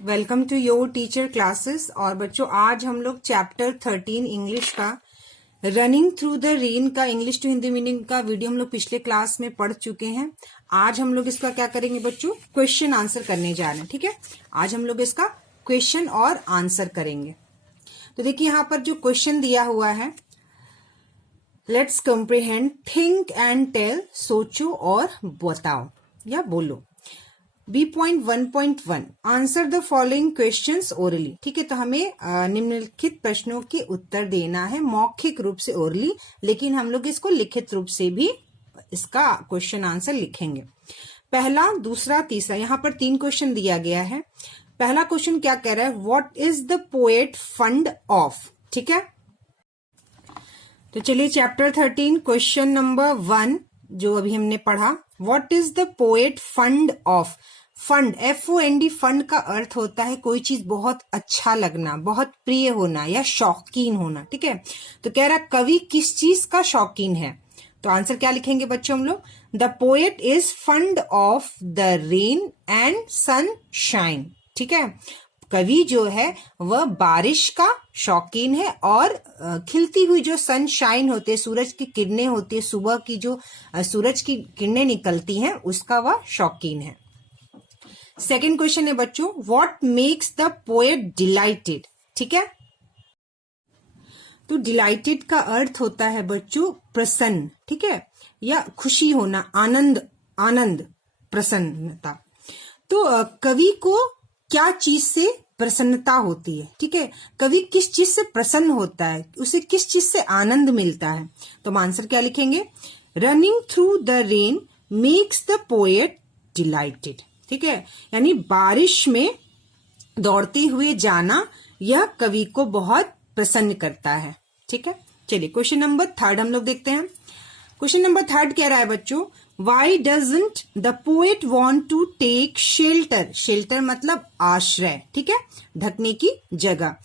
Welcome to your teacher classes. और बच्चों आज हम लोग चैप्टर 13 इंग्लिश का रनिंग थ्रू द रेन का इंग्लिश टू हिंदी मीनिंग का वीडियो हम लोग पिछले क्लास में पढ़ चुके हैं। आज हम लोग इसका क्या करेंगे बच्चों, क्वेश्चन आंसर करने जा रहे हैं। ठीक है, आज हम लोग इसका क्वेश्चन और आंसर करेंगे। तो देखिए यहाँ पर जो क्वेश्चन दिया हुआ है, let's comprehend, think and tell, सोचो और बताओ या बोलो। B.1.1 answer the following questions orally. ठीक है, तो हमें निम्नलिखित प्रश्नों के उत्तर देना है मौखिक रूप से ओरली, लेकिन हम लोग इसको लिखित रूप से भी इसका क्वेश्चन आंसर लिखेंगे। पहला, दूसरा, तीसरा, यहाँ पर 3 क्वेश्चन दिया गया है। पहला क्वेश्चन क्या कह रहा है, what is the poet fund of. ठीक है, तो चलिए चैप्टर 13 क्वेश्चन नंबर 1 जो अभी हमने पढ़ा, what is the poet fund of. Fund, FOND, fund का अर्थ होता है कोई चीज बहुत अच्छा लगना, बहुत प्रिय होना या शौकीन होना। ठीक है, तो कह रहा कवि किस चीज का शौकीन है। तो आंसर क्या लिखेंगे बच्चों हम लोग, the poet is fund of the rain and sunshine. ठीक है, कवि जो है वह बारिश का शौकीन है और खिलती हुई जो सनशाइन होती है, सूरज की किरणें होती है, सुबह की जो सूरज की किरणें निकलती हैं उसका वह शौकीन है। सेकेंड क्वेश्चन है बच्चों, what makes the poet dilated. ठीक है, तो डिलाइटेड का अर्थ होता है बच्चों प्रसन्न। ठीक है, या खुशी होना, आनंद, आनंद, प्रसन्नता। तो कवि को क्या चीज से प्रसन्नता होती है। ठीक है, कवि किस चीज से प्रसन्न होता है, उसे किस चीज से आनंद मिलता है। तो हम आंसर क्या लिखेंगे, running through the rain makes the poet dilated. ठीक है, यानी बारिश में दौड़ते हुए जाना यह कवि को बहुत प्रसन्न करता है। ठीक है, चलिए क्वेश्चन नंबर 3 हम लोग देखते हैं। क्वेश्चन नंबर 3 कह रहा है बच्चों, why doesn't the poet want to take shelter. Shelter मतलब आश्रय। ठीक है, ढकने की जगह।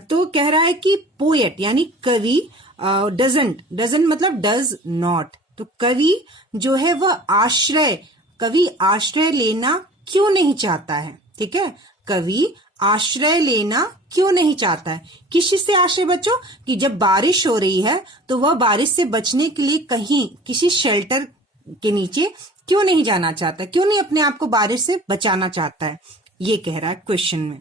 तो कह रहा है कि पोएट यानी कवि डजंट मतलब डज नॉट। तो कवि जो है वह कवि आश्रय लेना क्यों नहीं चाहता है। ठीक है, कवि आश्रय लेना क्यों नहीं चाहता है। किस चीज से आश्रय बच्चों, कि जब बारिश हो रही है तो वह बारिश से बचने के लिए कहीं किसी शेल्टर के नीचे क्यों नहीं जाना चाहता, क्यों नहीं अपने आप को बारिश से बचाना चाहता है, ये कह रहा है क्वेश्चन में।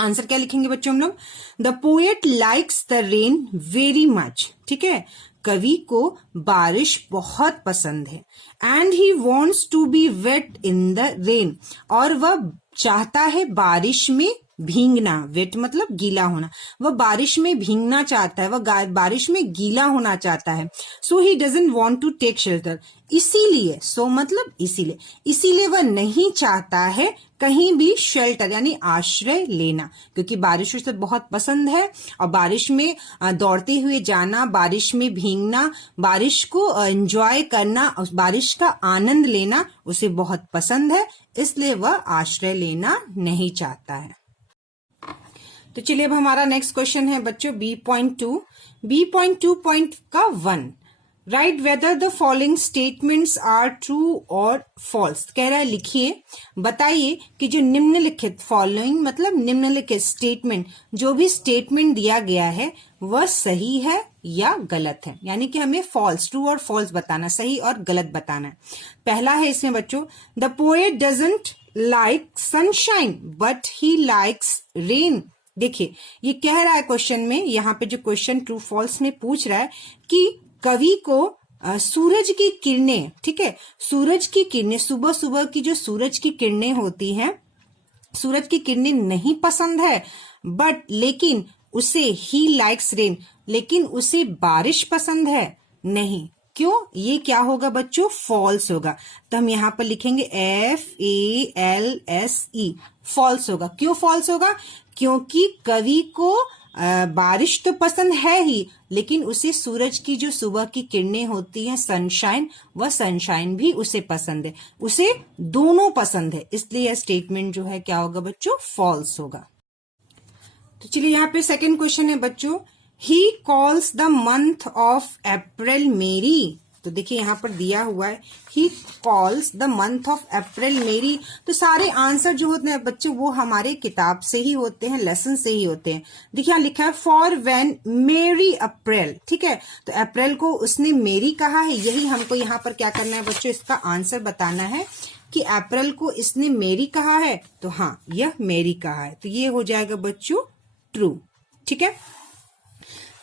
आंसर क्या लिखेंगे बच्चों हम लोग, the poet likes the rain very much. ठीक है, कवि को बारिश बहुत पसंद है। And he wants to be wet in the rain, और वह चाहता है बारिश में भींगना। वेट मतलब गीला होना, वह बारिश में भींगना चाहता है, वह बारिश में गीला होना चाहता है। So he doesn't want to take shelter, इसीलिए, सो मतलब इसीलिए वह नहीं चाहता है कहीं भी शेल्टर यानी आश्रय लेना, क्योंकि बारिश उसे बहुत पसंद है और बारिश में दौड़ते हुए जाना, बारिश में भींगना, बारिश को एंजॉय करना, उस बारिश का आनंद लेना उसे बहुत पसंद है, इसलिए वह आश्रय लेना नहीं चाहता है। तो चलिए अब हमारा नेक्स्ट क्वेश्चन है बच्चों B.2 B.2.1 write whether the following statements are true और फॉल्स। कह रहा है लिखिए, बताइए कि जो निम्नलिखित, फॉलोइंग मतलब निम्नलिखित स्टेटमेंट, जो भी स्टेटमेंट दिया गया है वह सही है या गलत है। यानी कि हमें फॉल्स, ट्रू और फॉल्स बताना, सही और गलत बताना है। पहला है इसमें बच्चों, the poet doesn't like sunshine but he likes rain. देखिए ये कह रहा है क्वेश्चन में, यहाँ पे जो क्वेश्चन ट्रू फॉल्स में पूछ रहा है कि कवि को सूरज की किरणें, ठीक है, सूरज की किरणें, सुबह सुबह की जो सूरज की किरणें होती हैं, सूरज की किरणें नहीं पसंद है, बट लेकिन उसे ही लाइक्स रेन, लेकिन उसे बारिश पसंद है नहीं। क्यों, ये क्या होगा बच्चों, फॉल्स होगा। तो हम यहाँ पर लिखेंगे FALSE, फॉल्स होगा। क्यों फॉल्स होगा, क्योंकि कवि को बारिश तो पसंद है ही, लेकिन उसे सूरज की जो सुबह की किरणें होती हैं, सनशाइन, वह सनशाइन भी उसे पसंद है, उसे दोनों पसंद है, इसलिए यह स्टेटमेंट जो है क्या होगा बच्चों, फॉल्स होगा। तो चलिए यहाँ पे सेकंड क्वेश्चन है बच्चों, he calls the month of April मेरी। तो देखिए यहाँ पर दिया हुआ है he calls the month of April मेरी। तो सारे आंसर जो होते हैं बच्चे वो हमारे किताब से ही होते हैं, लेसन से ही होते हैं। देखिए यहाँ लिखा है फॉर व्हेन मेरी अप्रैल, ठीक है। तो अप्रैल को उसने मेरी कहा है, यही हमको यहाँ पर क्या करना है बच्चों, इसका आंसर बताना है कि अप्रैल को इसने मेरी कहा है। तो हाँ, यह मेरी कहा है, तो ये हो जाएगा बच्चों ट्रू, ठीक है।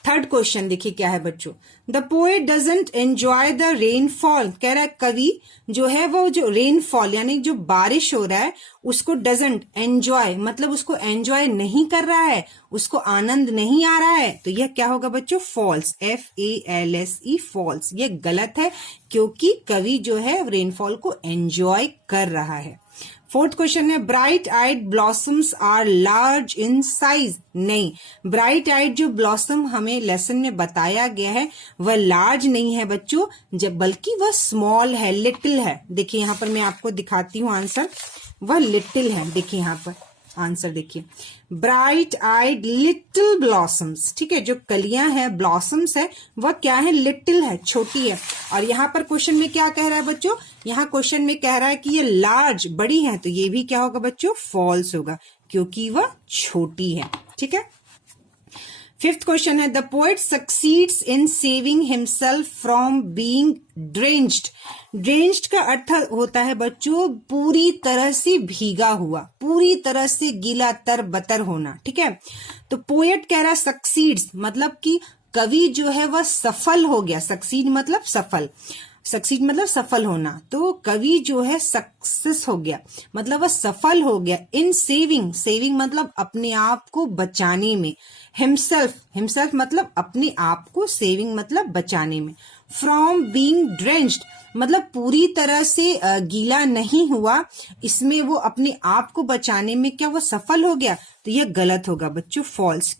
थर्ड क्वेश्चन देखिए क्या है बच्चों, the poet doesn't enjoy the rainfall. कह रहा है कवि जो है वो जो रेनफॉल यानी जो बारिश हो रहा है उसको डजंट एंजॉय, मतलब उसको एंजॉय नहीं कर रहा है, उसको आनंद नहीं आ रहा है। तो यह क्या होगा बच्चों, फॉल्स, FALSE फॉल्स। यह गलत है क्योंकि कवि जो है रेनफॉल को एंजॉय कर रहा है। फोर्थ क्वेश्चन है bright eyed blossoms are large in size. नहीं, ब्राइट आइड जो ब्लॉसम हमें लेसन में बताया गया है वह लार्ज नहीं है बच्चों, जब बल्कि वह स्मॉल है, लिटिल है। देखिए यहाँ पर मैं आपको दिखाती हूँ आंसर, वह लिटिल है। देखिए यहाँ पर आंसर देखिए, ब्राइट आइड लिटिल ब्लॉसम्स, ठीक है। जो कलियां हैं, ब्लॉसम्स है, वह क्या है, लिटिल है, छोटी है। और यहाँ पर क्वेश्चन में क्या कह रहा है बच्चों, यहाँ क्वेश्चन में कह रहा है कि ये लार्ज, बड़ी है, तो ये भी क्या होगा बच्चों, फॉल्स होगा क्योंकि वह छोटी है, ठीक है। फिफ्थ क्वेश्चन है the poet succeeds in saving himself from being drenched. Drenched का अर्थ होता है बच्चों पूरी तरह से भीगा हुआ, पूरी तरह से गीला तरबतर होना, ठीक है। तो पोएट कह रहा है सक्सीड्स, मतलब कि कवि जो है वह सफल हो गया। सक्सीड मतलब सफल, सक्सीड मतलब सफल होना। तो कवि जो है सक्सेस हो गया, मतलब वह सफल हो गया इन सेविंग, सेविंग मतलब अपने आप को बचाने में, हिमसेल्फ, हिमसेल्फ मतलब अपने आप को, सेविंग मतलब बचाने में, फ्रॉम बीइंग ड्रेंच्ड मतलब पूरी तरह से गीला नहीं हुआ, इसमें वो अपने आप को बचाने में क्या वो सफल हो गया। तो यह गलत होगा बच्चों, फॉल्स,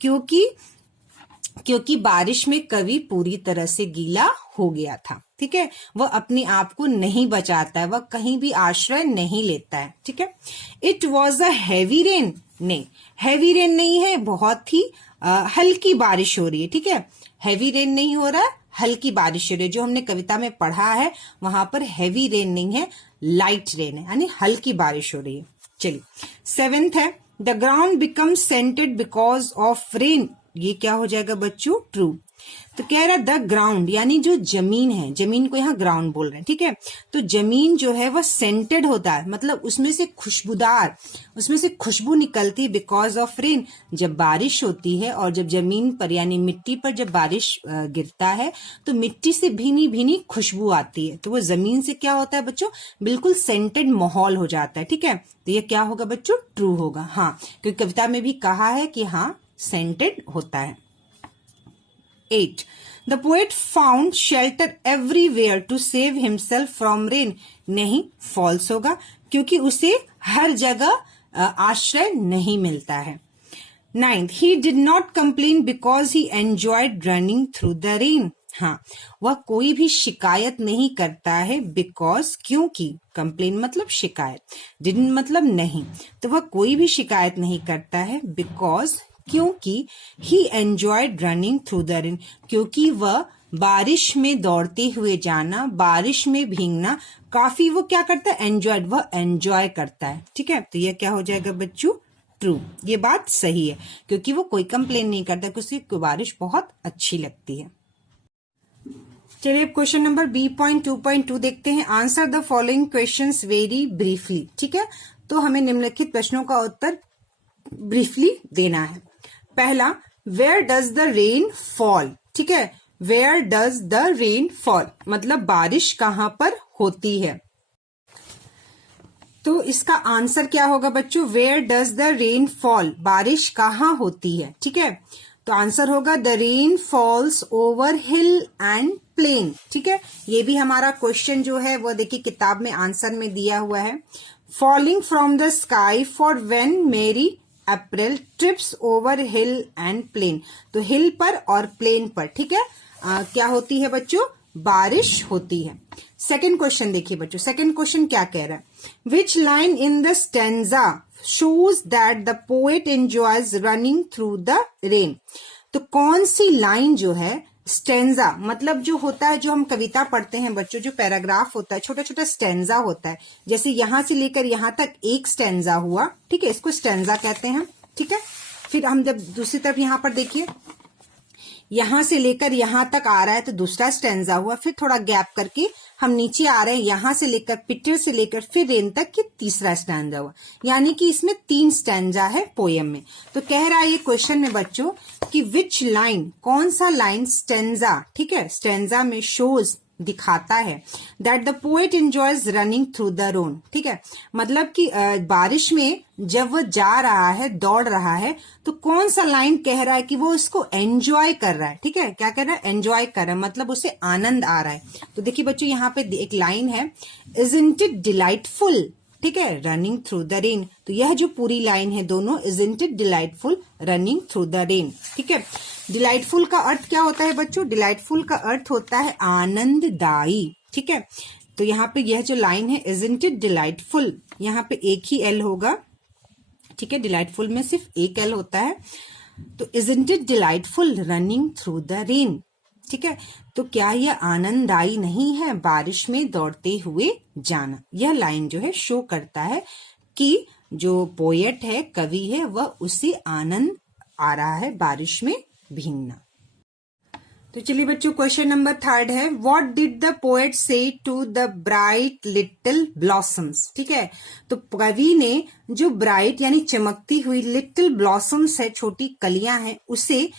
क्योंकि बारिश में कवि पूरी तरह से गीला हो गया था, ठीक है। वह अपने आप को नहीं बचाता है, वह कहीं भी आश्रय नहीं लेता है, ठीक है। It was a heavy rain, नहीं, हैवी रेन नहीं है, बहुत ही हल्की बारिश हो रही है, ठीक है। हैवी रेन नहीं हो रहा है, हल्की बारिश हो रही है। जो हमने कविता में पढ़ा है वहां पर हैवी रेन नहीं है, लाइट रेन है, यानी हल्की बारिश हो रही है। चलिए, सेवेंथ है the ground become scented because of rain. ये क्या हो जाएगा बच्चों, ट्रू। तो कह रहा द ग्राउंड यानी जो जमीन है, जमीन को यहाँ ग्राउंड बोल रहे हैं, ठीक है। तो जमीन जो है वह सेंटेड होता है, मतलब उसमें से खुशबूदार, उसमें से खुशबू निकलती है बिकॉज ऑफ रेन। जब बारिश होती है और जब जमीन पर यानी मिट्टी पर जब बारिश गिरता है तो मिट्टी से भीनी भीनी खुशबू आती है, तो वो जमीन से क्या होता है बच्चों, बिल्कुल सेंटेड माहौल हो जाता है, ठीक है। तो ये क्या होगा बच्चों, ट्रू होगा, हाँ, क्योंकि कविता में भी कहा है कि हाँ सेंटेड होता है। 8. The poet found shelter everywhere to save himself from rain. नहीं, false होगा क्योंकि उसे हर जगह आश्रय नहीं मिलता है। 9th, he did not complain because he enjoyed running through the rain. हाँ, वह कोई भी शिकायत नहीं करता है because, क्योंकि, कंप्लेन मतलब शिकायत, didn't मतलब नहीं, तो वह कोई भी शिकायत नहीं करता है because, क्योंकि he enjoyed running through the rain, क्योंकि वह बारिश में दौड़ते हुए जाना, बारिश में भीगना काफी वो क्या करता है, एंजॉयड, वह एंजॉय करता है, ठीक है। तो यह क्या हो जाएगा बच्चों, ट्रू। ये बात सही है क्योंकि वो कोई कंप्लेन नहीं करता, क्योंकि उसकी बारिश बहुत अच्छी लगती है। चलिए क्वेश्चन नंबर B.2.2 देखते हैं। Answer the following questions very briefly, ठीक है। तो हमें निम्नलिखित प्रश्नों का उत्तर ब्रीफली देना है। पहला, where does the rain fall, ठीक है। Where does the rain fall मतलब बारिश कहां पर होती है। तो इसका आंसर क्या होगा बच्चों, where does the rain fall, बारिश कहां होती है, ठीक है। तो आंसर होगा the rain falls over hill and plain, ठीक है। ये भी हमारा क्वेश्चन जो है वो देखिए किताब में आंसर में दिया हुआ है। Falling from the sky for when merry April trips over hill and plain. तो हिल पर और प्लेन पर, ठीक है, क्या होती है बच्चों, बारिश होती है। सेकंड क्वेश्चन देखिए बच्चों, सेकंड क्वेश्चन क्या कह रहा है, which line in the stanza shows that the poet enjoys running through the rain. तो कौन सी लाइन जो है स्टेंजा मतलब जो होता है, जो हम कविता पढ़ते हैं बच्चों, जो पैराग्राफ होता है, छोटा छोटा स्टेंजा होता है। जैसे यहां से लेकर यहां तक एक स्टेंजा हुआ, ठीक है, इसको स्टेंजा कहते हैं। ठीक है, फिर हम जब दूसरी तरफ यहां पर देखिए, यहां से लेकर यहां तक आ रहा है तो दूसरा स्टेंजा हुआ, फिर थोड़ा गैप करके हम नीचे आ रहे हैं, यहां से लेकर पिटर से लेकर फिर रेन तक की तीसरा स्टैंजा हुआ, यानी कि इसमें 3 स्टैंजा है पोयम में। तो कह रहा है ये क्वेश्चन में बच्चों कि विच लाइन, कौन सा लाइन स्टैंजा, ठीक है, स्टैंजा में शोज दिखाता है that the poet enjoys running through the rain. ठीक है, मतलब कि बारिश में जब वह जा रहा है, दौड़ रहा है, तो कौन सा लाइन कह रहा है कि वो इसको एंजॉय कर रहा है। ठीक है, क्या कर रहा है, एंजॉय कर रहा है, मतलब उसे आनंद आ रहा है। तो देखिए बच्चों यहाँ पे एक लाइन है, इजंट इट डिलाइटफुल, ठीक है, रनिंग थ्रू द रेन। तो यह जो पूरी लाइन है दोनों, isn't it delightful running through the rain. ठीक है, डिलाइटफुल का अर्थ क्या होता है बच्चों, डिलाइटफुल का अर्थ होता है आनंददायी। ठीक है, तो यहाँ पे यह जो लाइन है, इजंट इट डिलाइटफुल, यहाँ पे एक ही एल होगा। ठीक है, डिलाइटफुल में सिर्फ एक एल होता है। तो isn't it delightful running through the rain. ठीक है, तो क्या यह आनंददायी नहीं है बारिश में दौड़ते हुए जाना। यह लाइन जो है शो करता है कि जो पोएट है, कवि है, वह उसे आनंद आ रहा है बारिश में भीगना। तो चलिए बच्चों, क्वेश्चन नंबर 3 है, what did the poet say to the bright little blossoms. ठीक है, तो कवि ने जो ब्राइट यानी चमकती हुई लिटिल ब्लॉसम्स है, छोटी कलियां हैं, उसे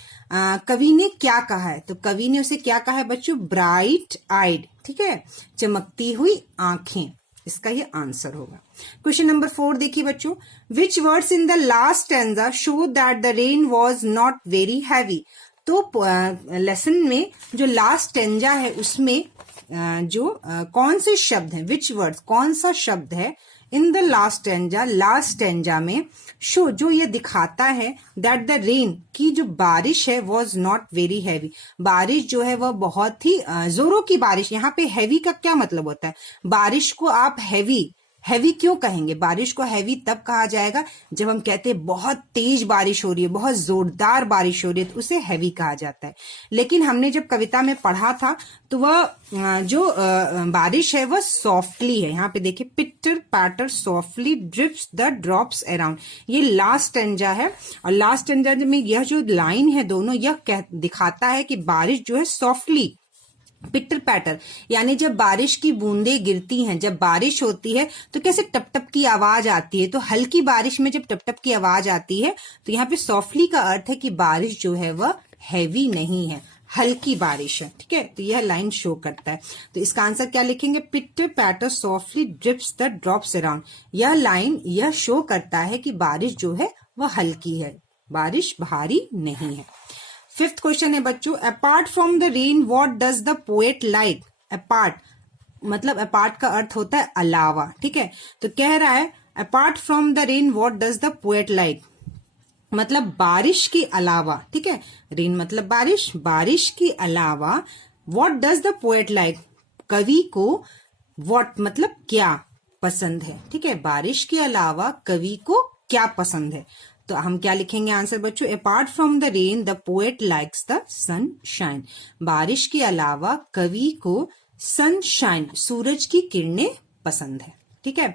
कवि ने क्या कहा है। तो कवि ने उसे क्या कहा है बच्चों, ब्राइट आइड। ठीक है, चमकती हुई आंखें, इसका ये आंसर होगा। क्वेश्चन नंबर 4 देखिए बच्चों, विच words in the last stanza show that the rain was not very heavy. तो लेसन में जो लास्ट स्टैंजा है उसमें कौन से शब्द हैं, विच वर्ड्स, कौन सा शब्द है in the last stanza, last stanza में शो, जो ये दिखाता है दैट द रेन, की जो बारिश है, वॉज नॉट वेरी हैवी, बारिश जो है वह बहुत ही जोरों की बारिश। यहाँ पे हैवी का क्या मतलब होता है, बारिश को आप हैवी क्यों कहेंगे, बारिश को हैवी तब कहा जाएगा जब हम कहते हैं बहुत तेज बारिश हो रही है, बहुत जोरदार बारिश हो रही है, तो उसे हैवी कहा जाता है। लेकिन हमने जब कविता में पढ़ा था तो वह जो बारिश है वह सॉफ्टली है। यहाँ पे देखिए, pitter patter softly drips the drops around, ये लास्ट स्टैंजा है। और लास्ट स्टैंजा में यह जो लाइन है दोनों, यह दिखाता है कि बारिश जो है सॉफ्टली, पिटर पैटर यानी जब बारिश की बूंदें गिरती हैं, जब बारिश होती है तो कैसे टप टप की आवाज आती है, तो हल्की बारिश में जब टप टप की आवाज आती है तो यहाँ पे सॉफ्टली का अर्थ है कि बारिश जो है वह हैवी नहीं है, हल्की बारिश है। ठीक है, तो यह लाइन शो करता है। तो इसका आंसर क्या लिखेंगे, pitter patter softly drips the drops around. यह लाइन यह शो करता है कि बारिश जो है वह हल्की है, बारिश भारी नहीं है। 5th क्वेश्चन है बच्चों, apart from the rain what does the poet like. Apart मतलब अपार्ट का अर्थ होता है अलावा। ठीक है, तो कह रहा है apart from the rain what does the poet like, मतलब बारिश के अलावा। ठीक है, रेन मतलब बारिश, बारिश के अलावा what does the poet like, कवि को व्हाट मतलब क्या पसंद है। ठीक है, बारिश के अलावा कवि को क्या पसंद है। तो हम क्या लिखेंगे आंसर बच्चों, apart from the rain the poet likes the sunshine, बारिश के अलावा कवि को सनशाइन सूरज की किरणें पसंद है। ठीक है,